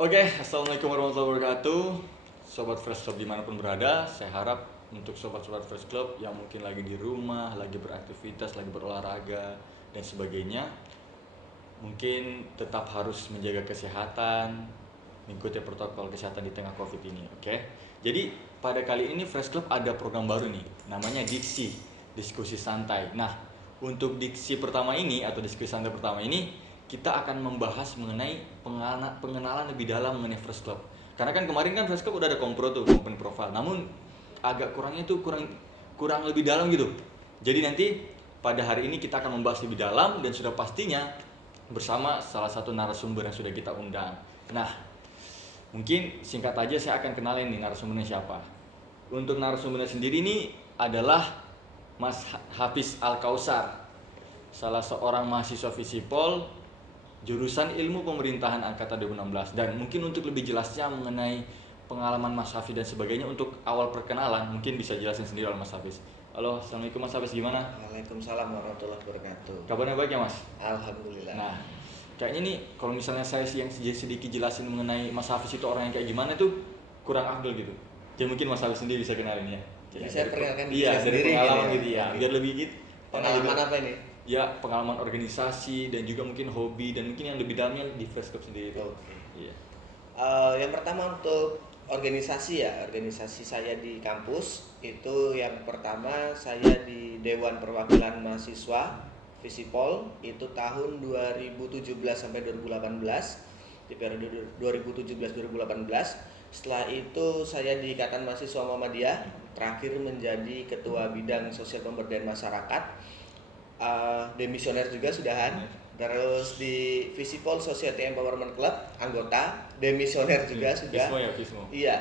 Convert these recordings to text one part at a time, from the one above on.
Oke, assalamualaikum warahmatullahi wabarakatuh. Sobat Fresh Club dimanapun berada, saya harap untuk sobat-sobat Fresh Club yang mungkin lagi di rumah, lagi beraktivitas, lagi berolahraga dan sebagainya, mungkin tetap harus menjaga kesehatan, mengikuti protokol kesehatan di tengah COVID ini. Oke, jadi pada kali ini Fresh Club ada program baru nih, namanya Diksi, diskusi santai. Nah, untuk diksi pertama ini atau diskusi santai pertama ini, kita akan membahas mengenai pengenalan lebih dalam mengenai Fresh Club. Karena kan kemarin kan Fresh Club udah ada kompro tuh, open profile. Namun agak kurangnya itu kurang lebih dalam gitu. Jadi nanti pada hari ini kita akan membahas lebih dalam dan sudah pastinya bersama salah satu narasumber yang sudah kita undang. Nah, mungkin singkat aja saya akan kenalin nih narasumbernya siapa. Untuk narasumbernya sendiri ini adalah Mas Hafiz Al-Kausar, salah seorang mahasiswa Visipol jurusan Ilmu Pemerintahan angkatan 2016. Dan mungkin untuk lebih jelasnya mengenai pengalaman Mas Hafiz dan sebagainya, untuk awal perkenalan mungkin bisa jelasin sendiri oleh Mas Hafiz. Halo, assalamualaikum Mas Hafiz, gimana? Waalaikumsalam warahmatullahi wabarakatuh. Kabarnya baik ya Mas? Alhamdulillah. Nah, kayaknya nih kalau misalnya saya yang sedikit jelasin mengenai Mas Hafiz itu orang yang kayak gimana tuh kurang afdol gitu. Jadi mungkin Mas Hafiz sendiri bisa kenalin ya. Jadi saya perkenalkan diri iya, saya dari sendiri pengalaman gitu gitu ya. Oke. Biar lebih gitu. Pengalaman apa ini? Ya, pengalaman organisasi dan juga mungkin hobi dan mungkin yang lebih dalamnya di Fresh Club sendiri itu. Oke. Iya. Yang pertama untuk organisasi ya, organisasi saya di kampus itu yang pertama saya di Dewan Perwakilan Mahasiswa Visipol itu tahun 2017 sampai 2018 di periode 2017-2018. Setelah itu saya di Ikatan Mahasiswa Muhammadiyah, terakhir menjadi Ketua Bidang Sosial Pemberdayaan Masyarakat, demisioner juga sudahan. Terus di Visipol Society Empowerment Club anggota, demisioner juga sudah. Vismo ya, Vismo. Iya,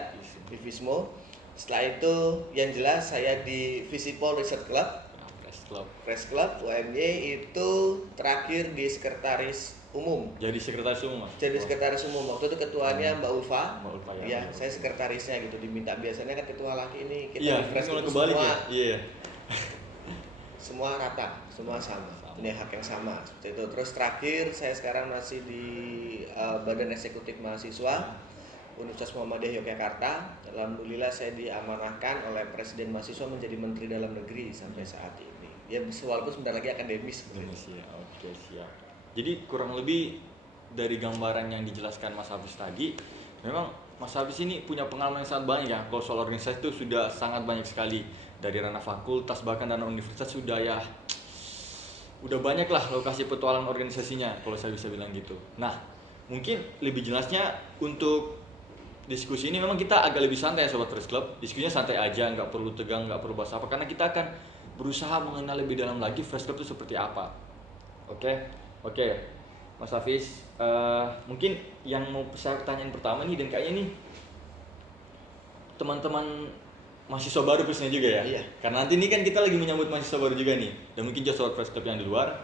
di Vismo. Setelah itu yang jelas saya di Visipol Research Club, Fresh Club. Fresh Club UMY itu terakhir di sekretaris umum. Jadi sekretaris umum, Mas. Jadi sekretaris umum. Waktu itu ketuanya Mbak Ulfa. Mbak Ulfa, ya. Iya, saya sekretarisnya gitu diminta. Biasanya kan ketua laki ini kita Iya, di Fresh kalau itu kebalik semua ya. Iya. semua rata, semua sama, punya hak yang sama. Seperti itu. Terus terakhir saya sekarang masih di Badan Eksekutif Mahasiswa Universitas Muhammadiyah Yogyakarta. Alhamdulillah saya diamanahkan oleh Presiden Mahasiswa menjadi Menteri Dalam Negeri sampai saat ini. Ya walaupun sebentar lagi akademis. Indonesia. Oke, siap. Jadi kurang lebih dari gambaran yang dijelaskan Mas Hafiz tadi, memang Mas Hafiz ini punya pengalaman yang sangat banyak ya. Kalau soal organisasi itu sudah sangat banyak sekali, dari ranah fakultas bahkan ranah universitas sudah ya, udah banyak lah lokasi petualangan organisasinya kalau saya bisa bilang gitu. Nah, mungkin lebih jelasnya untuk diskusi ini memang kita agak lebih santai ya Sobat Fresh Club. Diskusinya santai aja, nggak perlu tegang, nggak perlu bahas apa, karena kita akan berusaha mengenal lebih dalam lagi Fresh Club itu seperti apa. Oke, Mas Hafiz, mungkin yang mau saya tanyain pertama nih, dan kayaknya nih teman-teman mahasiswa baru khususnya juga ya. Iya. Karena nanti ini kan kita lagi menyambut mahasiswa baru juga nih, dan mungkin juga Sobat Fresh Club yang di luar.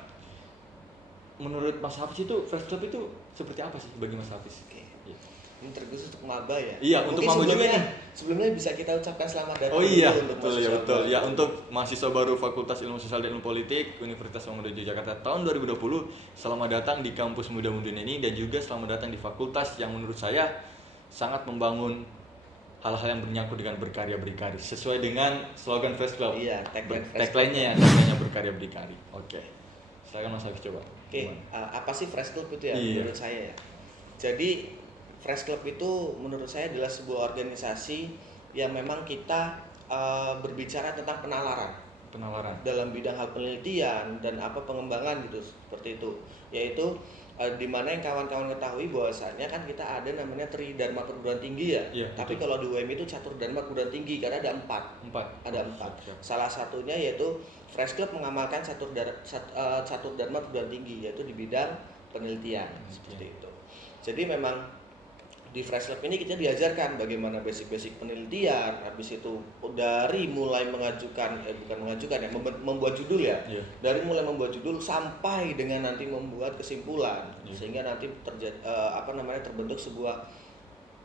Menurut Mas Hafiz itu Fresh Club itu seperti apa sih bagi Mas Hafiz? Oke. Iya. Ini terkhusus untuk maba ya. Iya, untuk maba juga nih. Sebelumnya bisa kita ucapkan selamat datang. Oh iya, dulu untuk betul ya, mahasiswa betul. baru. Ya, untuk mahasiswa baru Fakultas Ilmu Sosial dan Ilmu Politik Universitas Muhammadiyah Yogyakarta tahun 2020, selamat datang di kampus muda-mudi ini, dan juga selamat datang di fakultas yang menurut saya sangat membangun hal-hal yang menyangkut dengan berkarya berdikari sesuai dengan slogan Fresh Club. Iya, Tagline-nya ya, tagline-nya berkarya berdikari. Oke. Silakan Mas Hafiz coba. Oke, apa sih Fresh Club itu ya? Iya. Menurut saya ya. Jadi Fresh Club itu menurut saya adalah sebuah organisasi yang memang kita berbicara tentang penalaran dalam bidang hal penelitian dan apa pengembangan gitu, seperti itu. Yaitu di mana yang kawan-kawan ketahui bahwasanya kan kita ada namanya Tridharma Perguruan Tinggi ya. Iya, Tapi betul. kalau di UM itu Catur Dharma Perguruan Tinggi karena ada 4. Ada 4. Siap. Salah satunya yaitu Fresh Club mengamalkan Catur Dharma Perguruan Tinggi, yaitu di bidang penelitian. Seperti itu. Jadi memang di Fresh Lab ini kita diajarkan bagaimana basic-basic penelitian, habis itu dari mulai membuat judul ya. Iya. Dari mulai membuat judul sampai dengan nanti membuat kesimpulan, sehingga nanti terbentuk sebuah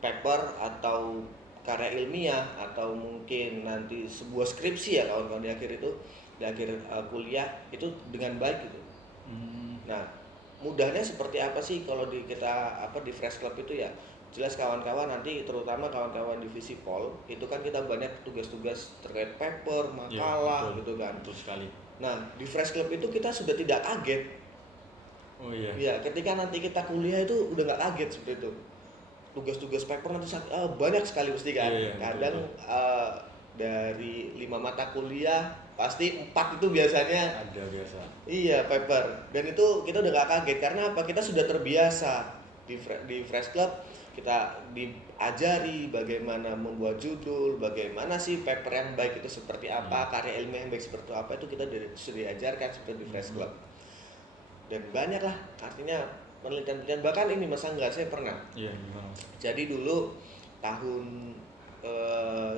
paper atau karya ilmiah atau mungkin nanti sebuah skripsi ya kawan-kawan di akhir kuliah itu dengan baik gitu. Nah, mudahnya seperti apa sih kalau di Fresh Club itu ya? jelas kawan-kawan nanti, terutama kawan-kawan divisi Pol, itu kan kita banyak tugas-tugas terkait paper, Iya, makalah betul, gitu kan. betul sekali. Nah, di Fresh Club itu kita sudah tidak kaget. Oh iya. Ya, ketika nanti kita kuliah itu udah nggak kaget seperti itu. Tugas-tugas paper nanti banyak sekali pasti kan. Iya, Kadang betul. dari 5 mata kuliah pasti 4 itu biasanya Ada biasa. iya paper. Dan itu kita udah nggak kaget karena apa? Kita sudah terbiasa di Fresh Club, kita diajari bagaimana membuat judul, bagaimana sih paper yang baik itu seperti apa, karya ilmiah yang baik seperti apa, itu kita sudah diajarkan seperti di Fresh Club. Dan banyak lah, artinya penelitian-penelitian, bahkan ini Mas Angga, saya pernah. Iya, gimana Mas? Jadi dulu tahun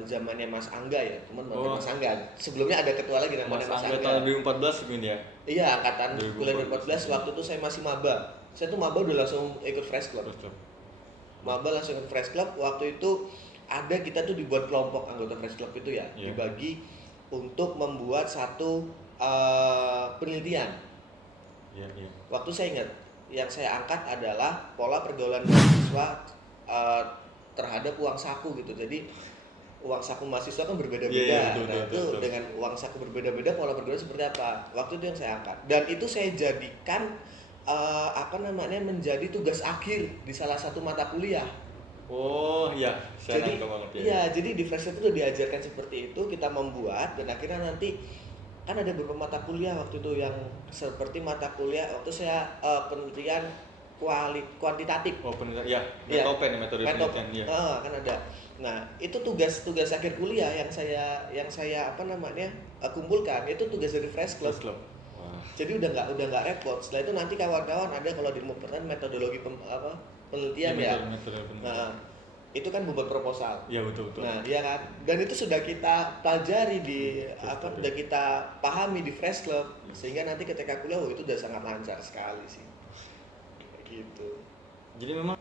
zamannya Mas Angga ya, teman Mas Angga. Sebelumnya ada ketua lagi namanya Mas Angga. Tahun 2014 mungkin ya. Iya, angkatan kuliah 2014. Waktu itu saya masih maba. Saya tuh maba udah langsung ikut Fresh Club. Maba langsung ikut Fresh Club. Waktu itu ada, kita tuh dibuat kelompok anggota Fresh Club itu ya, dibagi untuk membuat satu penelitian. Waktu saya ingat, yang saya angkat adalah pola pergaulan mahasiswa terhadap uang saku gitu. Jadi uang saku mahasiswa kan berbeda-beda. Betul. Dengan uang saku berbeda-beda, pola pergaulan seperti apa? Waktu itu yang saya angkat. Dan itu saya jadikan menjadi tugas akhir di salah satu mata kuliah. Oh iya, saya nangkep banget ya. Iya, jadi di Fresh itu udah diajarkan seperti itu, kita membuat, dan akhirnya nanti kan ada beberapa mata kuliah waktu itu yang seperti mata kuliah waktu saya penelitian kuantitatif. Oh penelitian, ya. Metode penelitian ya. Kan ada. Nah itu tugas akhir kuliah yang saya kumpulkan, itu tugas dari Fresh Club. Wah. Jadi udah nggak repot. Setelah itu nanti kawan-kawan ada kalau di metodologi penelitian ya. Metode penelitian. Nah, itu kan membuat proposal. Iya betul. Nah, iya kan. Dan itu sudah kita pelajari sudah kita pahami di Fresh Club, sehingga nanti ketika kuliah itu udah sangat lancar sekali sih. Kayak gitu. Jadi memang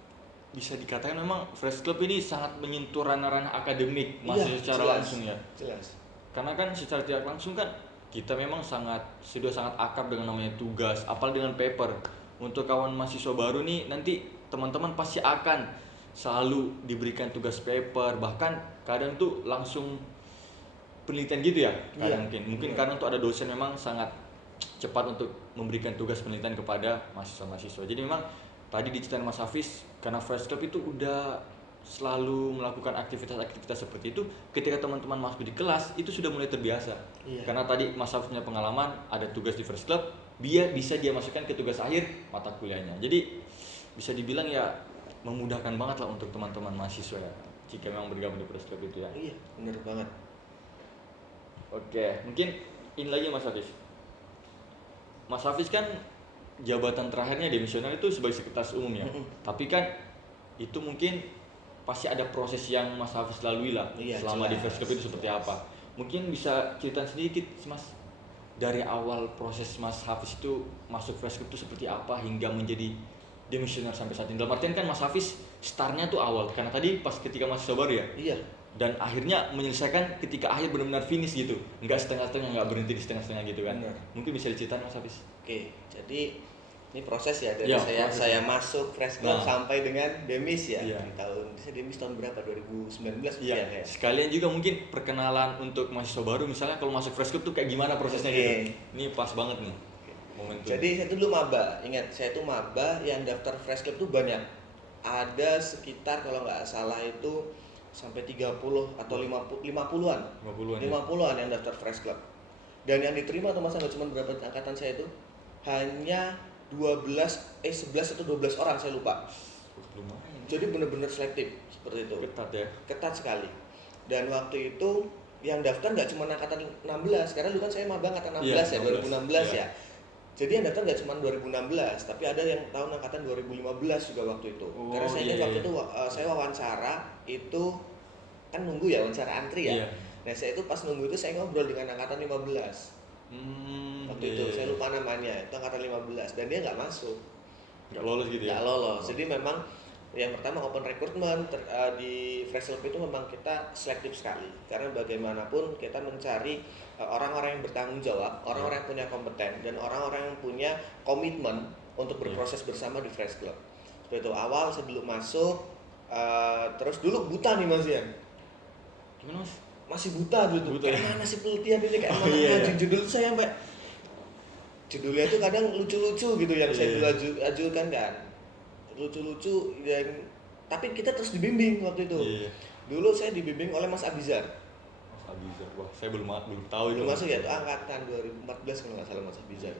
bisa dikatakan memang Fresh Club ini sangat menyentuh ranah-ranah akademik masih secara langsung ya. Jelas. Karena kan secara tidak langsung kan kita memang sudah sangat akrab dengan namanya tugas, apalagi dengan paper. Untuk kawan mahasiswa baru nih, nanti teman-teman pasti akan selalu diberikan tugas paper, bahkan kadang tuh langsung penelitian gitu ya. Kadang mungkin karena tuh ada dosen memang sangat cepat untuk memberikan tugas penelitian kepada mahasiswa-mahasiswa. Jadi memang tadi diceritain Mas Hafiz, karena Fresh Club itu udah selalu melakukan aktivitas-aktivitas seperti itu, ketika teman-teman masuk di kelas itu sudah mulai terbiasa. Karena tadi Mas Hafiz punya pengalaman ada tugas di Fresh Club, bisa dia masukkan ke tugas akhir mata kuliahnya. Jadi bisa dibilang ya memudahkan banget lah untuk teman-teman mahasiswa ya, jika memang bergabung di Fresh Club itu ya. Iya, benar banget. Oke, mungkin ini lagi Mas Hafiz. Mas Hafiz kan jabatan terakhirnya demisioner itu sebagai sekretaris umum ya. Tapi kan itu mungkin pasti ada proses yang Mas Hafiz lalui lah selama di Fresh Club itu seperti apa. Mungkin bisa cerita sedikit Mas, dari awal proses Mas Hafiz itu masuk Fresh Club itu seperti apa hingga menjadi demisioner sampai saat ini. Dalam artian kan Mas Hafiz startnya tuh awal, karena tadi pas ketika mahasiswa baru ya. Iya. Dan akhirnya menyelesaikan ketika akhir benar-benar finish gitu, nggak setengah-setengah, nggak berhenti di setengah-setengah gitu kan. Benar. Mungkin bisa diceritain Mas Hafiz. Oke, jadi ini proses ya dari saya masuk Fresh Club sampai dengan demis ya. Di saya demis tahun berapa? 2019 ya. Sekalian juga mungkin perkenalan untuk mahasiswa baru, misalnya kalau masuk Fresh Club tuh kayak gimana prosesnya gitu. Ini pas banget nih. Momentum. Jadi saya dulu maba, ingat saya tuh maba yang daftar Fresh Club tuh banyak. Ada sekitar kalau nggak salah itu sampai 30 atau 50-an. 50-an yang daftar Fresh Club. Dan yang diterima atau masa nggak cuma berapa angkatan saya itu? Hanya 11 atau 12 orang, saya lupa. Lumayan. Jadi benar-benar selektif seperti itu. Ketat ya. Ketat sekali. Dan waktu itu yang daftar nggak cuma angkatan 16, karena dulu kan saya maba angkatan 16 2016 ya. Jadi yang daftar nggak cuma 2016, tapi ada yang tahun angkatan 2015 juga waktu itu. Karena saya ingat waktu itu saya wawancara itu kan nunggu ya, wawancara antri ya. Nah saya itu pas nunggu itu saya ngobrol dengan angkatan 15. Waktu itu saya lupa namanya, itu angkatan 15 dan dia nggak masuk. Nggak lolos gitu ya? Nggak lolos. Jadi memang yang pertama open recruitment di Fresh Club itu memang kita selektif sekali, karena bagaimanapun kita mencari orang-orang yang bertanggung jawab, orang-orang yang punya kompeten, dan orang-orang yang punya komitmen untuk berproses bersama di Fresh Club. Seperti itu. Awal sebelum masuk Terus dulu buta nih Mas Ian. Gimana Mas? Masih buta dulu tuh. Buta, Kayak ya? mana sih penelitian ini, kayak Oh, mana iya, iya. ngaji judul tuh saya sampai judulnya tuh kadang lucu-lucu gitu yang saya Iya. dulu ajukan kan. Lucu-lucu dan tapi kita terus dibimbing waktu itu. Iya. Dulu saya dibimbing oleh Mas Abizar. Mas Abizar, wah saya belum tahu itu. Belum masuk ya, itu angkatan 2014 kalau nggak salah Mas Abizar.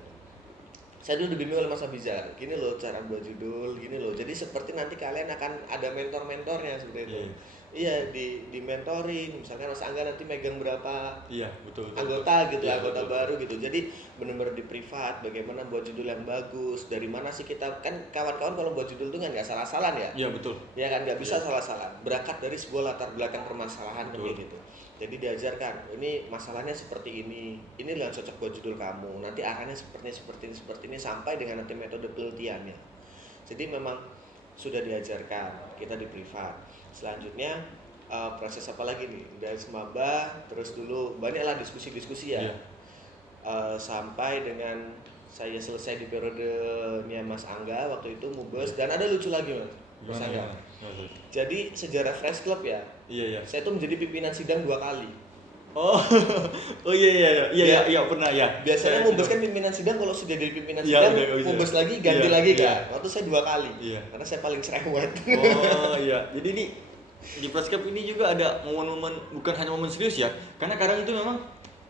Saya dulu dibimbing oleh Mas Abizar. Gini loh cara buat judul, gini loh. Jadi seperti nanti kalian akan ada mentor-mentornya seperti itu. Iya. Iya, di mentoring. Misalkan Mas Angga nanti megang berapa Iya, betul. anggota gitu, Iya, anggota betul. baru gitu. Jadi benar-benar di privat, bagaimana buat judul yang bagus, dari mana sih kita, kan kawan-kawan kalau buat judul tuh kan nggak salah-salah ya. Iya, betul. Ya kan, nggak bisa Iya. salah-salah. Berangkat dari sebuah latar belakang permasalahan Betul. kayak gitu. Jadi diajarkan, ini masalahnya seperti ini yang cocok buat judul kamu. Nanti arahnya seperti ini sampai dengan nanti metode penelitiannya. Jadi memang sudah diajarkan, kita di privat. Selanjutnya proses apa lagi nih? Dari semaba, terus dulu banyaklah diskusi-diskusi ya. Iya. Sampai dengan saya selesai di periodenya Mas Angga waktu itu Mubes, dan ada lucu lagi Mas Gimana, Angga. gimana? Jadi sejarah Fresh Club ya, Iya, iya. saya tuh menjadi pimpinan sidang 2 kali. Oh, oh iya, pernah ya. Biasanya Saya Mubes sudah- kan pimpinan sidang, kalau sudah jadi pimpinan Iya, sidang, udah bisa. Mubes lagi ganti Iya, lagi iya. kan. Waktu saya 2 kali. Iya. Karena saya paling cerewet. Oh iya, jadi ini di Press Club ini juga ada momen-momen, bukan hanya momen serius ya, karena kadang itu memang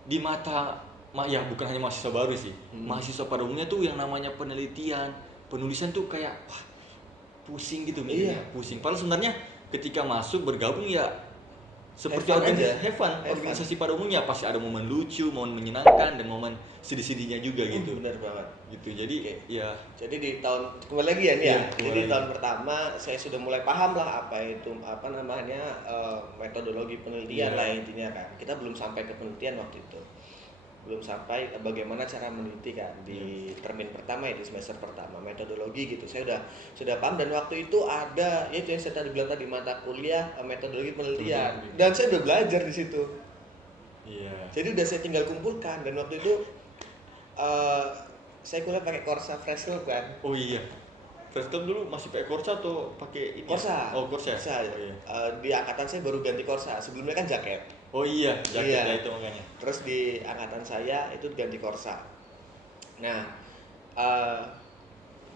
di mata ya bukan hanya mahasiswa baru sih, mahasiswa pada umumnya tuh yang namanya penelitian, penulisan tuh kayak wah pusing gitu mikirnya, Iya. pusing. Padahal sebenarnya ketika masuk bergabung ya seperti Have fun aja. have fun. Have fun. Organisasi pada umumnya pasti ada momen lucu, momen menyenangkan, dan momen sedih-sedihnya juga gitu. Bener banget. Gitu. Jadi Oke. ya Jadi di tahun kembali lagi ya nih Iya, ya. kembali Jadi lagi. tahun pertama saya sudah mulai paham lah apa itu metodologi penelitian Iya. lah intinya kan. Kita belum sampai ke penelitian waktu itu. Belum sampai bagaimana cara meneliti kan di termin pertama ya, di semester pertama, metodologi gitu. Saya sudah paham, dan waktu itu ada ya itu yang saya tadi bilang tadi, mata kuliah metodologi penelitian. Metodologi. Dan saya udah belajar di situ. iya. Jadi udah saya tinggal kumpulkan, dan waktu itu saya kuliah pakai Corsa Fresh Club kan. Oh iya. First Club dulu masih pakai Corsa atau pakai ini? Corsa. Oh, Corsa. Corsa. Oh, iya. Di angkatan saya baru ganti Corsa. Sebelumnya kan jaket. Oh iya, jaketnya Iya. itu makanya. Terus di angkatan saya itu ganti Corsa. Nah,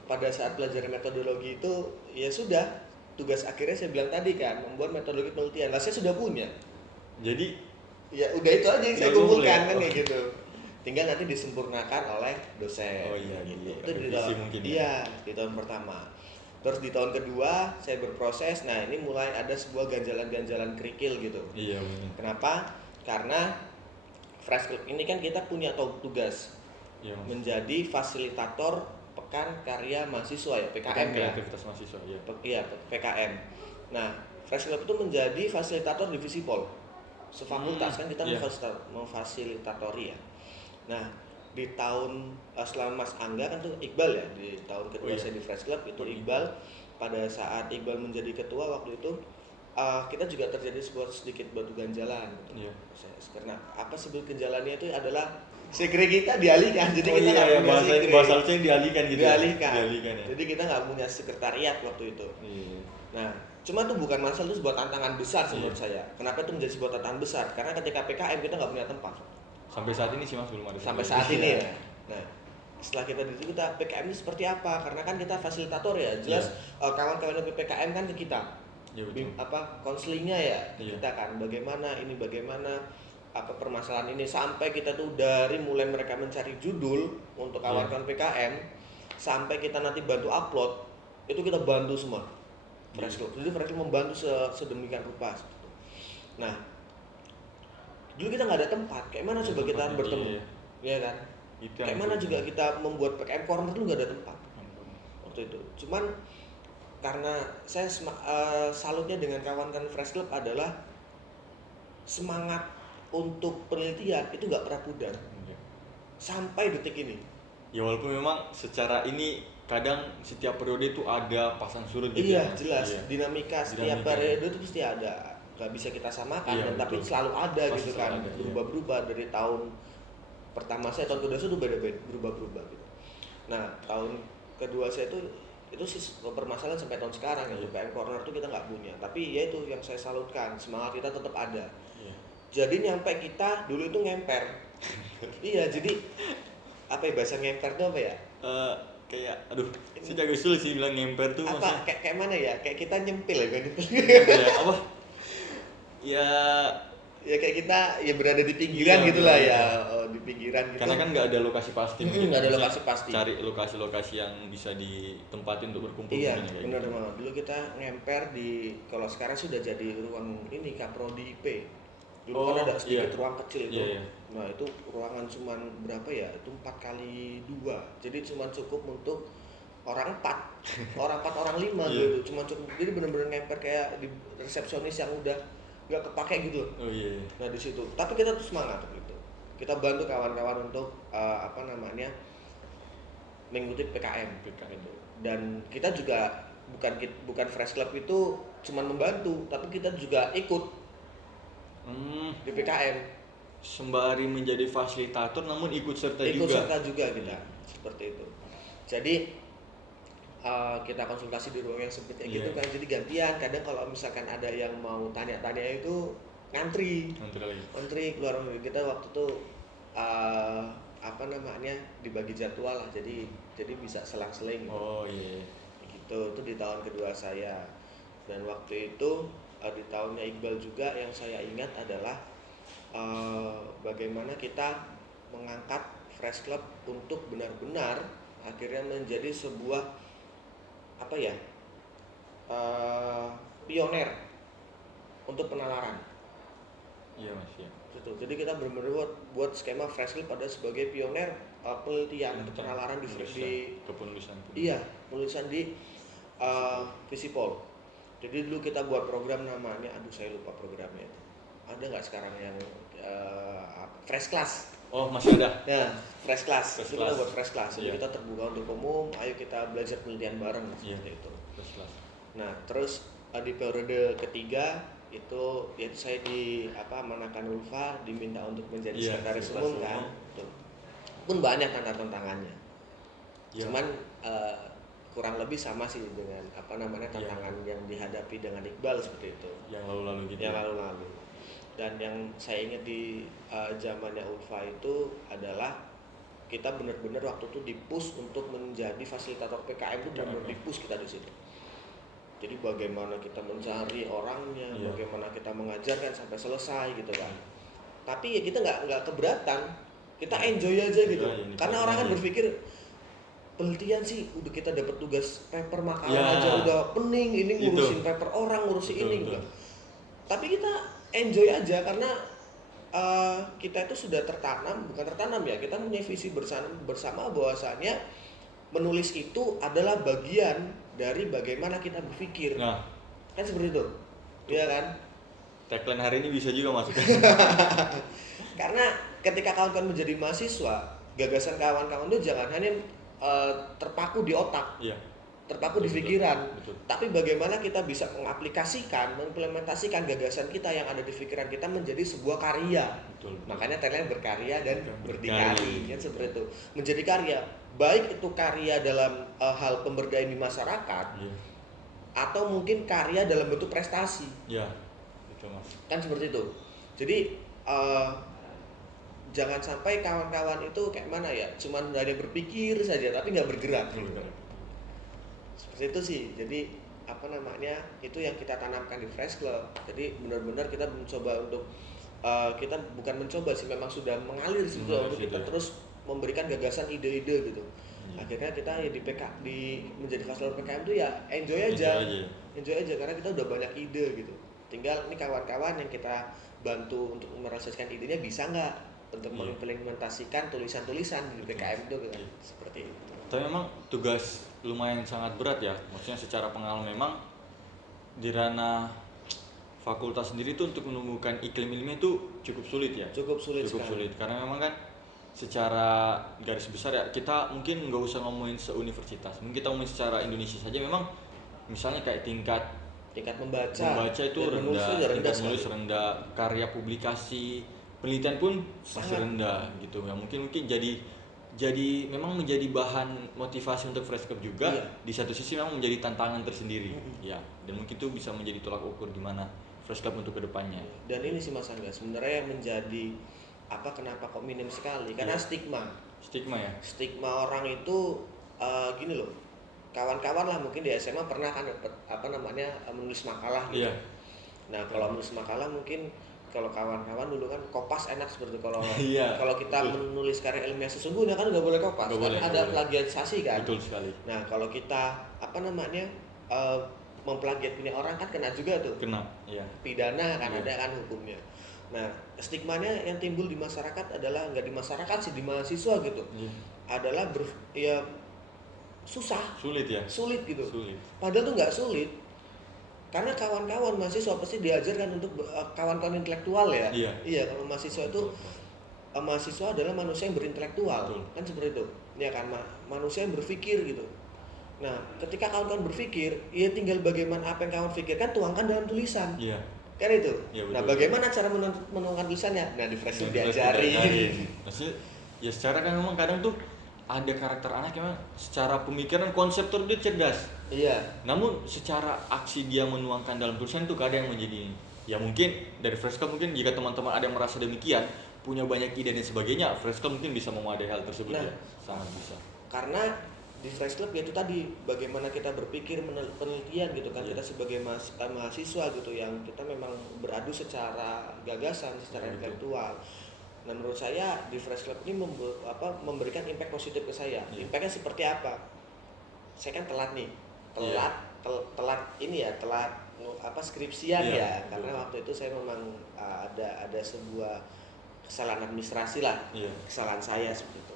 pada saat belajar metodologi itu ya sudah, tugas akhirnya saya bilang tadi kan, membuat metodologi penelitian. Lah saya sudah punya. Jadi Ya udah itu aja yang saya Udah kumpul kumpulkan ya? kan Oh. kayak gitu. Tinggal nanti disempurnakan oleh dosen. Oh iya, gitu. iya. Itu di Revisi tahun, mungkin ya? iya, di tahun pertama. Terus di tahun kedua saya berproses. Nah, ini mulai ada sebuah ganjalan-ganjalan kerikil gitu. iya benar. Kenapa? Karena Fresh Club ini kan kita punya tugas Iya, Mas. menjadi fasilitator Pekan Karya Mahasiswa ya, PKM ya. Kreativitas mahasiswa, iya. Iya, PKM. Nah, Fresh Club itu menjadi fasilitator divisi Pol. Sefakultas kan kita iya. memfasilitatori ya. Nah, di tahun selama Mas Angga kan tuh Iqbal ya, di tahun kedua Oh, iya. saya di Fresh Club itu Iqbal. Pada saat Iqbal menjadi ketua waktu itu kita juga terjadi sebuah sedikit batu ganjalan. Iya. Karena apa sih ganjalannya itu adalah sekre kita dialihkan, jadi Oh kita iya, nggak ya, punya sekre. bahasa harusnya dialihkan gitu. ya? Dialihkan. Dialihkan ya. Jadi kita nggak punya sekretariat waktu itu. Iya. Nah, cuma itu bukan masalah, itu sebuah tantangan besar sih menurut Iya. saya. Kenapa itu menjadi sebuah tantangan besar? Karena ketika PKM kita nggak punya tempat. Sampai saat ini sih Mas belum ada. Sampai saat ini ya. Nah, setelah kita di situ, kita PKM ini seperti apa? Karena kan kita fasilitator ya. Jelas kawan-kawan dari PKM kan ke kita. Iya betul. Konselingnya ya ke Iya. kita kan. Bagaimana apa permasalahan ini, sampai kita tuh dari mulai mereka mencari judul untuk Iya. kawan-kawan PKM sampai kita nanti bantu upload, itu kita bantu semua. Fresh Club. Jadi Fresh Club membantu sedemikian rupa. Nah, dulu kita nggak ada tempat. Kayak mana Iya, coba kita tempatnya, bertemu? iya. Iya kan? Itu Kayak yang mana sulit. juga kita membuat PKM corner dulu nggak ada tempat waktu itu. Cuman karena saya salutnya dengan kawan-kawan Fresh Club adalah semangat untuk penelitian itu nggak pernah pudar Iya. sampai detik ini. Ya walaupun memang secara ini kadang setiap periode itu ada pasang surut gitu. Iya ya. jelas, Iya. dinamika setiap Dinamika, periode itu pasti ada, nggak bisa kita samakan, Iya, dan tapi betul. selalu ada Pasti gitu selalu kan, ada, iya. berubah-berubah dari tahun pertama saya, tahun kedua saya itu beda-beda, berubah-berubah gitu. Nah tahun kedua saya itu itu sih permasalahan sampai tahun sekarang ya. PM corner tuh kita nggak punya, tapi ya itu yang saya salutkan, semangat kita tetap ada. Iya. Jadi nyampe kita dulu itu ngemper. Iya, jadi apa ya, bahasa ngemper tuh apa ya? Kayak aduh, saya agak sulit sih bilang ngemper tuh Apa maksudnya. kayak mana ya? Kayak kita nyempil ya, nyempil. Ya, apa? Ya Ya kayak kita ya berada di pinggiran Iya, gitulah iya. ya. Oh, di pinggiran gitu. karena kan nggak ada lokasi pasti, mungkin nggak ada bisa lokasi pasti. cari lokasi-lokasi yang bisa ditempatin untuk berkumpul. Iya, mungkin ya, kayak benar gitu. banget. Dulu kita ngemper di, kalau sekarang sudah jadi ruang ini Kaprodi IP. Dulu kan ada sedikit iya. ruang kecil itu. Iya, iya. Nah, itu ruangan cuman berapa ya? Itu 4x2. Jadi cuman cukup untuk orang 4. Orang 4, orang 5 Iya. gitu. Cuma cukup. Jadi benar-benar ngemper kayak di resepsionis yang udah nggak kepake gitu loh. Oh iya. Nah, di situ. Tapi kita tuh semangat gitu. Kita bantu kawan-kawan untuk mengikuti PKM. Gitu. Dan kita juga bukan Fresh Club itu cuman membantu, tapi kita juga ikut di PKM. Sembari menjadi fasilitator namun ikut serta Ikut juga. serta juga kita, seperti itu. Jadi kita konsultasi di ruang yang sempit kayak gitu Iya. kan, jadi gantian. Kadang kalau misalkan ada yang mau tanya-tanya itu ngantri keluar. Kita waktu itu dibagi jadwal lah, jadi bisa selang-seling. Oh iya. Gitu. Itu di tahun kedua saya. Dan waktu itu di tahunnya Iqbal juga yang saya ingat adalah bagaimana kita mengangkat Fresh Club untuk benar-benar akhirnya menjadi sebuah pioner untuk penalaran. Iya Mas ya. Gitu. Jadi kita benar-benar buat skema Fresh Club pada sebagai pioner penelitian atau penalaran di kepenulisan. Iya, penulisan di Visipol. Jadi dulu kita buat program namanya, saya lupa programnya itu. Ada nggak sekarang yang Fresh Class? Oh masih ada. Nah, Fresh Class. Fresh Itu kita Class. buat Fresh Class. Jadi Iya. kita terbuka untuk umum. Ayo kita belajar penelitian bareng Iya. seperti itu. Fresh Class. Nah, terus di periode ketiga itu yaitu saya amanahkan Ulfa, diminta untuk menjadi Iya, sekretaris sekretaris umum kan. umum. Tuh. Pun banyak tantangannya. Iya. Cuman kurang lebih sama sih dengan tantangan yang dihadapi dengan Iqbal seperti itu. Yang lalu-lalu gitu. Yang lalu-lalu. Dan yang saya ingat di zamannya Ulfa itu adalah kita benar-benar waktu itu di-push untuk menjadi fasilitator PKM itu benar-benar di-push kita di situ. Jadi bagaimana kita mencari orangnya, Iya. bagaimana kita mengajarkan sampai selesai gitu kan. Tapi ya kita nggak keberatan, kita enjoy aja gitu. Iya, Karena orang kan iya. berpikir penelitian sih udah kita dapat tugas paper makalah Ya. aja udah pening, ini ngurusin Itu. paper orang, ngurusin Betul, ini betul. gitu. Tapi kita enjoy aja karena kita itu sudah bukan tertanam ya, kita punya visi bersama bahwasanya menulis itu adalah bagian dari bagaimana kita berpikir. Nah, Kan seperti itu. Iya kan? tagline hari ini bisa juga masuk. Karena ketika kawan-kawan menjadi mahasiswa, gagasan kawan-kawan itu jangan hanya terpaku di otak, Iya. terpaku di Betul, pikiran, betul. tapi bagaimana kita bisa mengaplikasikan, mengimplementasikan gagasan kita yang ada di pikiran kita menjadi sebuah karya. Betul. Makanya tagline berkarya dan Berdikari. berdikari, kan seperti itu. Menjadi karya, baik itu karya dalam hal pemberdayaan di masyarakat, Iya. atau mungkin karya dalam bentuk prestasi. Iya. Betul Mas. Kan seperti itu. Jadi jangan sampai kawan-kawan itu kayak mana ya, cuman hanya berpikir saja tapi nggak bergerak. Seperti itu sih. Jadi itu yang kita tanamkan di Fresh Club. Jadi benar-benar kita mencoba untuk kita bukan mencoba sih, memang sudah mengalir sih untuk kita terus memberikan gagasan ide-ide gitu. Akhirnya kita ya menjadi fasilitator PKM itu ya enjoy aja karena kita udah banyak ide gitu. Tinggal ini kawan-kawan yang kita bantu untuk merealisasikan idenya bisa nggak untuk mengimplementasikan tulisan-tulisan di PKM itu kan. Seperti itu. Tapi memang tugas lumayan sangat berat ya, maksudnya secara pengalaman memang di ranah fakultas sendiri tuh untuk menemukan iklim ilmiah itu cukup sulit ya. Cukup sulit Karena memang kan secara garis besar ya, kita mungkin nggak usah ngomongin se-universitas, mungkin kita ngomongin secara Indonesia saja, memang misalnya kayak tingkat membaca itu dan rendah, tingkat menulis sekali. rendah, karya publikasi, penelitian pun masih Sangat. rendah gitu ya. Mungkin jadi jadi memang menjadi bahan motivasi untuk Fresh Cup juga. Iya. Di satu sisi memang menjadi tantangan tersendiri. Mm-mm. Ya, dan mungkin itu bisa menjadi tolak ukur gimana Fresh Cup untuk kedepannya. Dan ini sih Mas Angga, sebenarnya yang menjadi kenapa kok minim sekali? Karena Iya. Stigma ya. stigma orang itu gini loh. Kawan-kawan lah mungkin di SMA pernah kan menulis makalah gitu. Iya. Nah, kalau menulis makalah mungkin kalau kawan-kawan dulu kan kopas enak seperti kalau Iya, kalau kita betul. menulis karya ilmiah sesungguhnya kan nggak boleh kopas, Nggak kan boleh, ada nggak boleh. plagiarisasi kan. Betul sekali. Nah, kalau kita memplagiat punya orang kan kena juga tuh Kena. Iya. pidana kan, Iya. ada kan hukumnya. Nah, stigmanya yang timbul di masyarakat adalah nggak di masyarakat sih, di mahasiswa gitu, Iya. adalah susah, Sulit ya. sulit gitu. Sulit. Padahal tuh nggak sulit, karena kawan-kawan mahasiswa pasti diajarkan untuk kawan-kawan intelektual ya. Iya. Iya, kalau mahasiswa itu mahasiswa adalah manusia yang berintelektual, Betul. kan seperti itu. Ya kan, manusia yang berpikir gitu. Nah, ketika kawan-kawan berpikir, ya tinggal bagaimana apa yang kawan pikirkan tuangkan dalam tulisan. Iya. Kan itu. Iya, Nah, betul. bagaimana cara menuangkan tulisannya? Nah, di Fresh Cup Yang diajarin. Maksudnya ya secara kan memang kadang tuh ada karakter anak yang memang secara pemikiran konsep tuh dia cerdas. Iya. Namun secara aksi dia menuangkan dalam tulisan itu kadang yang menjadi ya mungkin dari Fresh Cup mungkin jika teman-teman ada yang merasa demikian punya banyak ide dan sebagainya, Fresh Cup mungkin bisa memadai hal tersebut Nah, ya. Sangat bisa. Karena di Fresh Club yaitu tadi bagaimana kita berpikir penelitian gitu kan, Iya. kita sebagai mahasiswa gitu yang kita memang beradu secara gagasan, secara Betul. intelektual. Nah, menurut saya di Fresh Club ini memberikan impact positif ke saya. Iya. Impactnya seperti apa? Saya kan telat nih, Iya. telat skripsian Iya, ya, betul. karena waktu itu saya memang ada sebuah kesalahan administrasi lah, Iya. kesalahan saya seperti itu.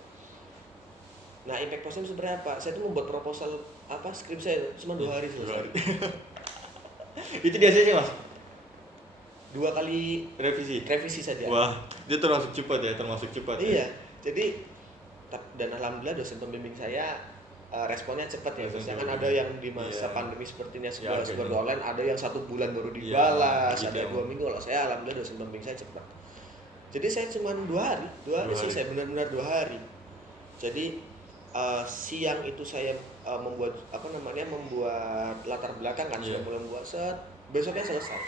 Nah, impact positif seperti apa? Saya tuh membuat proposal skripsi saya cuma 2 hari selesai. Itu dia sih Mas. 2 kali Revisi. revisi saja. Wah, dia termasuk cepat ya, termasuk cepat. Iya. Jadi dan alhamdulillah dosen pembimbing saya responnya cepat ya. Respon Biasanya kan cepat. ada yang di masa Iya. pandemi seperti ini Ya, sebuah kayak online, ada yang 1 bulan baru Iya, dibalas, gitu ada ya. 2 minggu. Kalau saya alhamdulillah dosen pembimbing saya cepat. Jadi saya cuma 2 hari, 2 hari sih saya benar-benar 2 hari. Jadi siang itu saya membuat latar belakang kan, Iya. sudah mulai membuat besoknya selesai.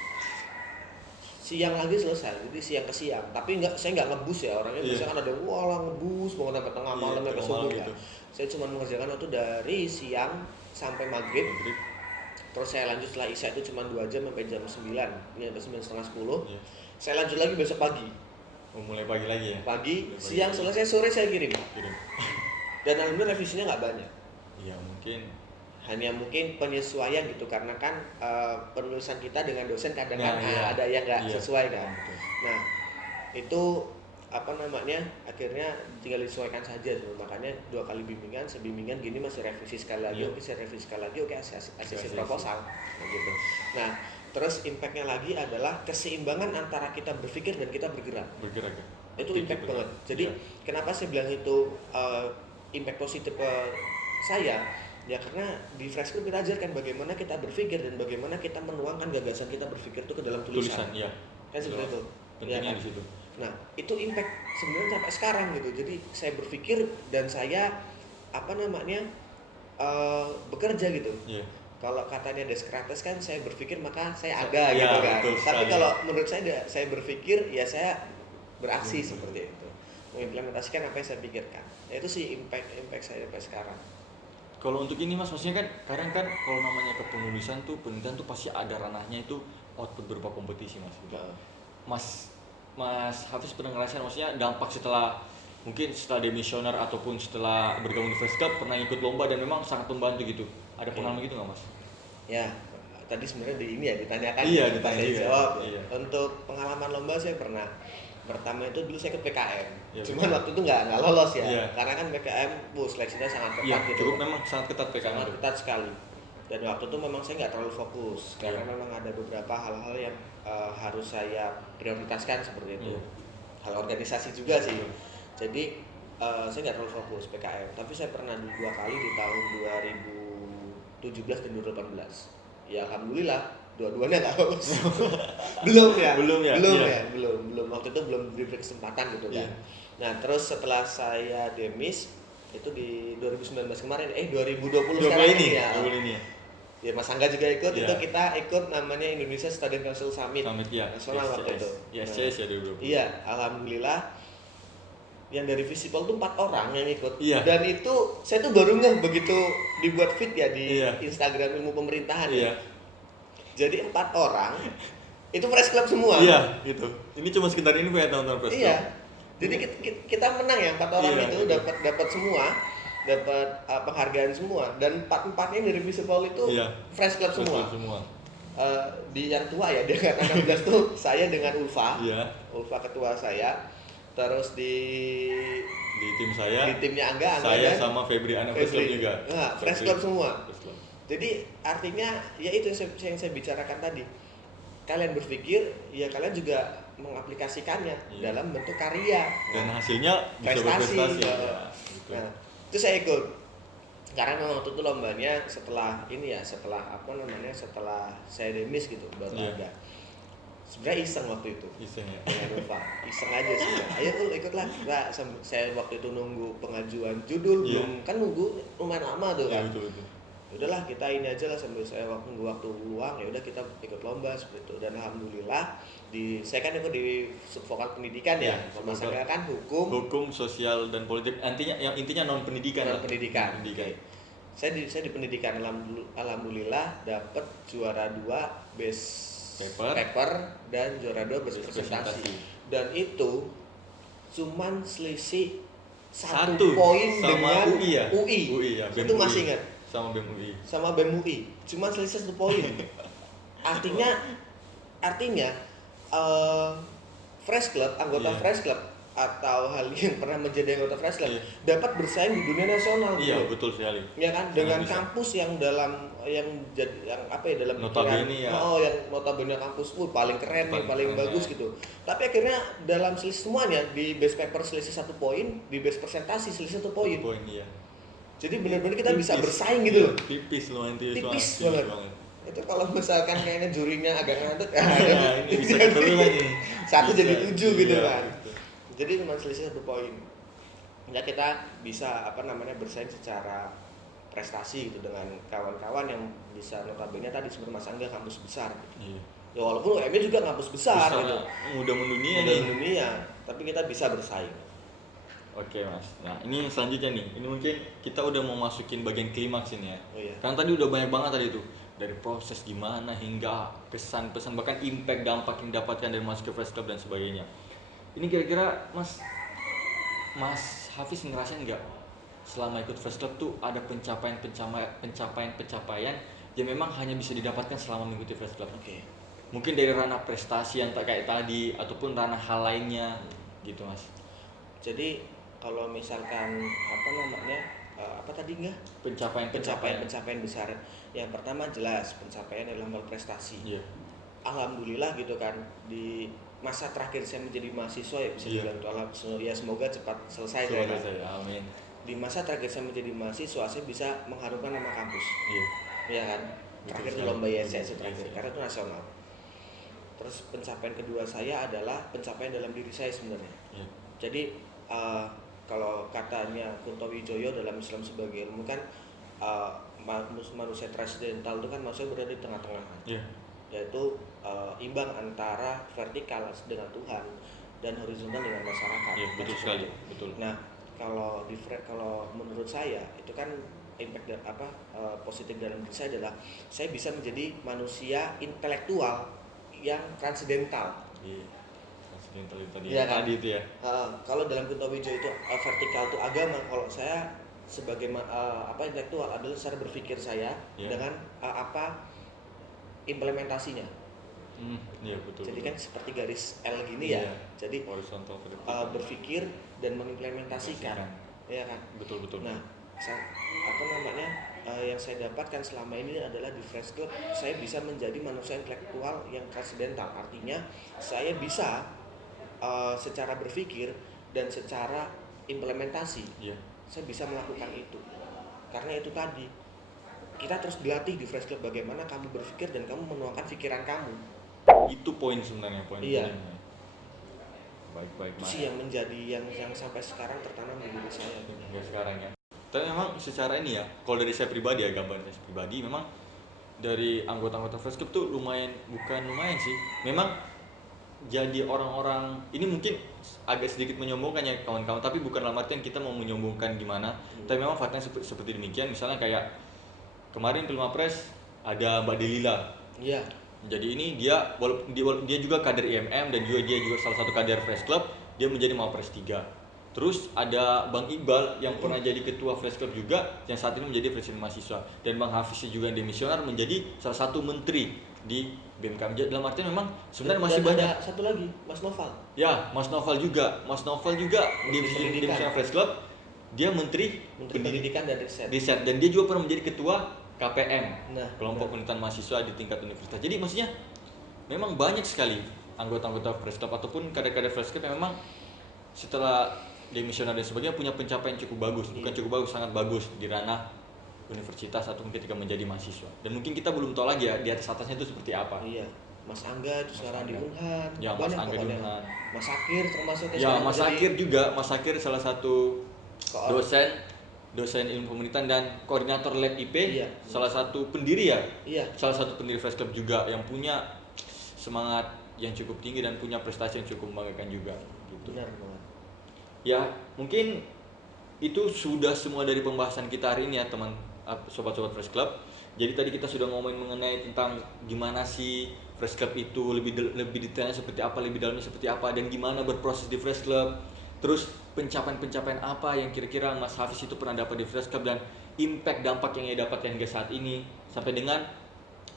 Siang lagi selesai, jadi siang ke siang. Tapi saya nggak ngebus ya, orangnya Iya. biasanya kan ada ngebus banget sampai tengah Iya, malam sampai tengah subuh malam ya. gitu. Saya cuma mengerjakan itu dari siang sampai maghrib. Terus saya lanjut setelah isya itu cuma 2 jam sampai jam 9, sampai 9:30, 10. Iya. Saya lanjut lagi besok pagi. Mulai pagi lagi ya. Pagi, Mulai siang pagi. selesai, sore saya kirim. Kirim. Dan alhamdulillah revisinya nggak banyak. Iya, mungkin Hanya mungkin penyesuaian gitu, karena kan penulisan kita dengan dosen kadang Nah, kan iya. ada yang nggak Iya. sesuai kan. Betul. Nah, itu akhirnya tinggal disesuaikan saja tuh. Makanya 2 kali bimbingan, sebimbingan gini masih revisi sekali lagi, Iya. oke saya revisi sekali lagi, oke ACC ACC. proposal kayak gitu. Nah, terus impactnya lagi adalah keseimbangan antara kita berpikir dan kita bergerak. bergerak ya. Itu Betul, impact betul. banget. Jadi Iya. kenapa saya bilang itu impact positif ke saya? Ya karena di Fresh Club kita ajarkan bagaimana kita berpikir dan bagaimana kita menuangkan gagasan kita berpikir itu ke dalam tulisan. Tulisan, iya. Kan seperti itu. Pentingnya Ya kan? di situ. Nah, itu impact sebenarnya sampai sekarang gitu. Jadi saya berpikir dan saya bekerja gitu. Iya. Kalau katanya Descartes kan saya berpikir maka saya ada Iya, gitu kan. betul Tapi sekali. kalau menurut saya berpikir ya saya beraksi seperti itu. Mengimplementasikan apa yang saya pikirkan. Ya, itu sih impact saya sampai sekarang. Kalau untuk ini Mas, maksudnya kan kadang kan kalau namanya kepenulisan tuh penelitian tuh pasti ada ranahnya itu output berupa kompetisi Mas. Gitu. Nah, Mas Hafiz pernah ngerasain maksudnya dampak mungkin setelah demisioner ataupun setelah bergabung di Fresh Cup pernah ikut lomba dan memang sangat membantu gitu. Ada pengalaman gitu nggak Mas? ya tadi sebenarnya ditanyakan Iya, pas ditanya saya juga. jawab. Iya. Untuk pengalaman lomba saya pernah. Pertama itu dulu saya ikut PKM. Iya, Cuman PKM. waktu itu nggak lolos ya. Iya. Karena kan PKM seleksinya sangat ketat Iya, gitu. cukup memang sangat ketat PKM. Sangat ketat sekali. Dan waktu itu memang saya nggak terlalu fokus karena Iya. memang ada beberapa hal-hal yang harus saya prioritaskan seperti itu. Iya. Hal organisasi juga sih. Jadi saya nggak terlalu fokus PKM. Tapi saya pernah 2 kali di tahun 2017 dan 2018. Ya alhamdulillah dua-duanya nggak lolos. belum ya. Belum ya? Belum Iya. ya. Belum. Waktu itu belum diberi kesempatan gitu kan. Iya. Nah terus setelah saya demis itu di 2019 kemarin 2020 Dua sekarang ini ya. ini ya. Ya Mas Angga juga ikut, Iya. itu kita ikut namanya Indonesia Student Council Summit, Ya. nasional waktu itu. YSCS ya 2020. Iya, alhamdulillah yang dari Visipol tuh 4 orang yang ikut. Iya. Dan itu saya tuh baru ngeh begitu dibuat feed ya di Iya. Instagram ilmu pemerintahan Iya. ya. Jadi 4 orang itu press club semua. Iya, gitu. Ini cuma sekitar ini ya teman-teman press Iya. club. Jadi kita menang ya 4 orang Iya, itu gitu. dapat semua, dapat penghargaan semua dan 4-4-nya dari Visipol itu Iya. fresh club Press semua. club semua. Di yang tua ya, di angkatan 16 tuh saya dengan Ulfa. Iya. Ulfa ketua saya. Terus di Tim saya. di timnya Angga Saya dan sama Febri anak press club Febri. juga. Nah, fresh Febri. club semua. Press club. Jadi artinya ya itu yang saya bicarakan tadi. Kalian berpikir, ya kalian juga mengaplikasikannya Iya. dalam bentuk karya. Dan hasilnya bisa Prestasi. berprestasi. Ya. Ya, gitu. Nah, itu saya ikut. Karena memang waktu itu lombanya setelah ini ya, setelah saya demis gitu baru Iya. ada. Sebenarnya iseng waktu itu. Iseng ya. Dengan Ulfa, iseng aja sih. Ayo tuh ikutlah. Nah, saya waktu itu nunggu pengajuan judul, Iya. belum kan nunggu lumayan lama tuh Ya, kan. betul. Udahlah kita ini aja lah sambil saya nunggu waktu luang, ya udah kita ikut lomba seperti itu. Dan alhamdulillah saya kan ikut di subvokal pendidikan ya. Iya, Mas subvokal. Angga kan hukum Sosial dan politik. Intinya non pendidikan. dan pendidikan. Oke. Saya di pendidikan alhamdulillah dapat juara 2 best paper dan juara 2 best presentasi. Dan itu cuman selisih satu poin sama dengan UI ya. UI ya. itu masih ingat Sama BEM UI. sama BEM UI, cuman selisih 1 poin. artinya fresh club, anggota Iya. fresh club atau hal yang pernah menjadi anggota fresh club Iya. dapat bersaing di dunia nasional Iya, gitu. betul sekali. Ya kan, dengan bisa. kampus yang dalam dalam Notabene ya. yang notabene kampus paling keren nih, paling keren bagus ya. gitu. Tapi akhirnya dalam selisih semuanya di base paper selisih 1 poin, di base presentasi selisih 1 poin. Poin iya. Jadi benar-benar kita bisa Tipis. bersaing gitu loh. Tipis lumayan Tipis banget. Itu kalau misalkan kayaknya jurinya agak ngantuk, Nah, ini bisa ketemu lagi. 1 jadi 7 gitu Iya, kan. gitu. Jadi cuma selisih 1 poin. Enggak kita bisa bersaing secara prestasi gitu dengan kawan-kawan yang bisa notabene tadi seperti Mas Angga kampus besar. Iya. Ya walaupun UMY juga kampus besar gitu. Mudah mendunia Di nih. dunia, tapi kita bisa bersaing. Oke mas, nah ini selanjutnya nih, ini mungkin kita udah mau masukin bagian klimaks ini ya. Oh iya. Karena tadi udah banyak banget tadi tuh, dari proses gimana hingga pesan-pesan bahkan impact dampak yang didapatkan dari masuk ke Fresh Club dan sebagainya. Ini kira-kira Mas Hafiz ngerasain nggak selama ikut Fresh Club tuh ada pencapaian yang memang hanya bisa didapatkan selama mengikuti Fresh Club? Oke. Mungkin dari ranah prestasi yang tak kayak tadi ataupun ranah hal lainnya gitu mas. Jadi kalau misalkan apa tadi enggak? Pencapaian besar. Yang pertama jelas pencapaian dalam hal prestasi. Iya. Alhamdulillah gitu kan di masa terakhir saya menjadi mahasiswa ya bisa Iya. dibilang ya semoga cepat selesai Semoga kan. saya, amin. Di masa terakhir saya menjadi mahasiswa saya bisa mengharumkan nama kampus. Iya. Ya kan? Terakhir di sekali. lomba YSCS terakhir Iya. karena itu nasional. Terus pencapaian kedua saya adalah pencapaian dalam diri saya sebenarnya. Iya. Jadi kalau katanya Kunto Wijoyo dalam Islam sebagai ilmu kan manusia transcendental itu kan manusia berada di tengah-tengah, Iya. yaitu imbang antara vertikal dengan Tuhan dan horizontal dengan masyarakat. Iya, betul sekali, betul. Nah, kalau menurut saya itu kan impact positif dalam diri saya adalah saya bisa menjadi manusia intelektual yang transidental. Iya. Transcendental itu tadi. Iya kan? Tadi itu ya. Kalau dalam Kunto Wijoyo itu vertikal itu agama, kalau saya sebagai intelektual adalah cara berpikir saya Iya. dengan implementasinya. Iya betul. Jadi betul. kan seperti garis L gini ya. Iya. Jadi Horizontal vertikal. berpikir dan mengimplementasikan, ya kan. Betul. Nah, yang saya dapatkan selama ini adalah di Fresh Club saya bisa menjadi manusia intelektual yang transidental. Artinya saya bisa secara berpikir dan secara implementasi Iya. saya bisa melakukan itu. Karena itu tadi kita terus dilatih di Fresh Club bagaimana kamu berpikir dan kamu menuangkan pikiran kamu. Itu poin sebenarnya poin. Iya. Baik. Itu sih yang menjadi yang sampai sekarang tertanam di diri saya. Hingga sekarang ya. Tapi memang secara ini ya, kalau dari saya pribadi ya, gambaran saya pribadi, memang dari anggota-anggota Fresh Club tuh bukan lumayan sih. Memang jadi orang-orang ini mungkin agak sedikit menyombongkan ya kawan-kawan, tapi bukan dalam artian kita mau menyombongkan gimana. Tapi memang faktanya seperti demikian. Misalnya kayak kemarin di Press ada Mbak Delila. Iya. Jadi ini dia dia juga kader IMM dan dia juga salah satu kader Fresh Club, dia menjadi Mapres 3. Terus ada Bang Iqbal yang pernah jadi ketua Fresh Club juga, yang saat ini menjadi presiden mahasiswa, dan Bang Hafiz juga yang demisioner menjadi salah satu menteri di BMKM. Dalam artian memang sebenarnya masih banyak. Ada satu lagi, Mas Noval. Ya, Mas Noval juga di demisioner Fresh Club, dia menteri Pendidikan dan riset, dan dia juga pernah menjadi ketua KPM, kelompok penelitian mahasiswa di tingkat universitas. Jadi maksudnya memang banyak sekali anggota-anggota Fresh Club ataupun kader-kader Fresh Club yang memang setelah demisioner dan sebagainya punya pencapaian cukup bagus, bukan cukup bagus, sangat bagus di ranah universitas ataupun ketika menjadi mahasiswa. Dan mungkin kita belum tahu lagi ya di atasnya itu seperti apa. Iya. Mas Angga itu sekarang di Unhan. Ya, Mas Angga di Unhan. Mas Akir termasuk. Ya, Mas Akir salah satu dosen ilmu pemerintahan dan koordinator lab IP. Iya. Salah satu pendiri ya. Iya. Salah satu pendiri Fresh Club juga yang punya semangat yang cukup tinggi dan punya prestasi yang cukup membanggakan juga. Gitu. Benar banget. Ya, mungkin itu sudah semua dari pembahasan kita hari ini ya teman sobat-sobat Fresh Club. Jadi tadi kita sudah ngomongin mengenai tentang gimana sih Fresh Club itu lebih detailnya seperti apa, lebih dalamnya seperti apa, dan gimana berproses di Fresh Club. Terus pencapaian-pencapaian apa yang kira-kira Mas Hafiz itu pernah dapat di Fresh Club dan impact dampak yang ia dapatkan hingga saat ini, sampai dengan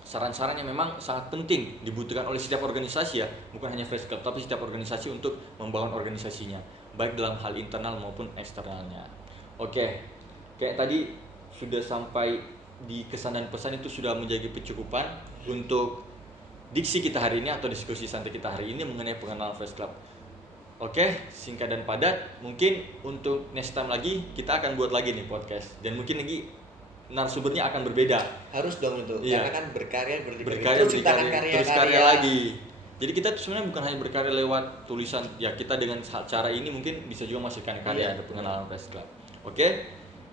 saran-saran yang memang sangat penting dibutuhkan oleh setiap organisasi ya, bukan hanya Fresh Club tapi setiap organisasi untuk membangun organisasinya, baik dalam hal internal maupun eksternalnya. Oke, kayak tadi sudah sampai di kesan dan pesan itu sudah menjadi pencukupan untuk diksi kita hari ini atau diskusi santai kita hari ini mengenai pengenalan Fresh Club. Oke, singkat dan padat. Mungkin untuk next time lagi kita akan buat lagi nih podcast, dan mungkin lagi narasumbernya akan berbeda. Harus dong itu, iya. Karena kan berkarya terus karya lagi. Jadi kita tuh sebenarnya bukan hanya berkarya lewat tulisan ya, kita dengan cara ini mungkin bisa juga menghasilkan karya, ada pengenalan Fresh Club. Oke,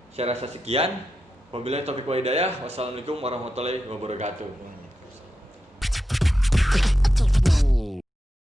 saya rasa sekian. Wabillahi taufiq wal hidayah. Wassalamualaikum warahmatullahi wabarakatuh.